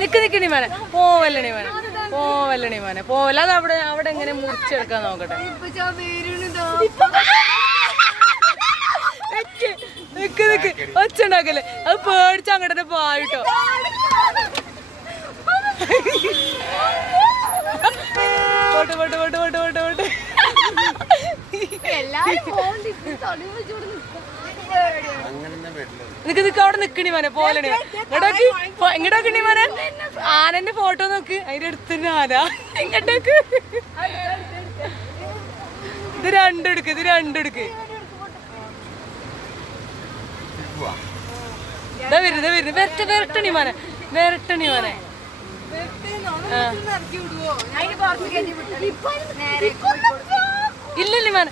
നിക്കണി മോനെ പോവല്ലണി മോനെ പോവല്ലണി മോനെ പോവല്ല. അത് അവിടെ അവിടെ എങ്ങനെ മുറിച്ചെടുക്കാൻ നോക്കട്ടെ. ഒച്ചുണ്ടാക്കല്ലേ അത് പേടിച്ച് അങ്ങോട്ടെ പോയിട്ടോ. പോട്ട് പോട്ട് പോട്ട് പോട്ട് പോട്ട് പോട്ട് നിക്ക് അവിടെ നിക്കണി മോനെ പോലണി ഇങ്ങോട്ടോക്കണി മോനെ. ആനന്റെ ഫോട്ടോ നോക്ക് അതിന്റെ അടുത്ത് ആന ഇങ്ങോട്ടേക്ക്. ഇത് രണ്ടെടുക്ക് ഇത് രണ്ടെടുക്ക്. ഇതാ വരുന്നത് വരുന്നത് വരട്ടണി മോനെ വരട്ടണി മോനെ. ഇല്ലല്ലേ മോനെ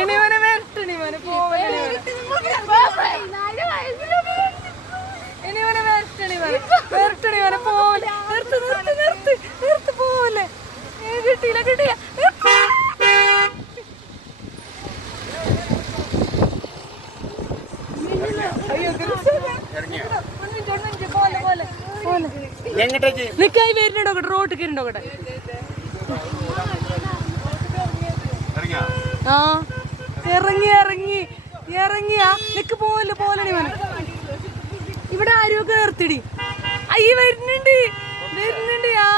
എണി മോനെ വരട്ടണി മോനെ പോവല്ലേ ഇനി മോനെ വരട്ടണി മോനെ വരട്ടണി മോനെ പോവല്ലേ. നിർത്ത് നിർത്ത് നിർത്ത് നിർത്ത് പോവല്ലേ. കിട്ടിയില്ല കിട്ടിയ നിക്കായി വരുന്നുണ്ടോട്ടെ റോഡ് കയറിണ്ടോട്ടെ. ആ ഇറങ്ങി ഇറങ്ങി ഇറങ്ങിയാ നിക്ക് പോലെ പോലണി മോനെ. ഇവിടെ ആരുമൊക്കെ നിർത്തിടി. അയ്യ വരുന്നുണ്ട് വരുന്നുണ്ട്. ആ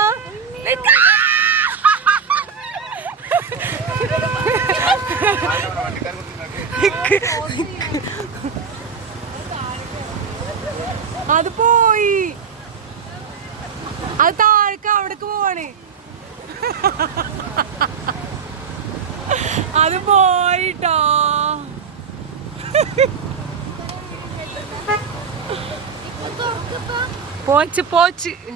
അത് പോയി. അത് താഴേക്ക് അവിടേക്ക് പോവാണ്. അത് പോയിട്ടോ. പോച്ച് പോച്ച്.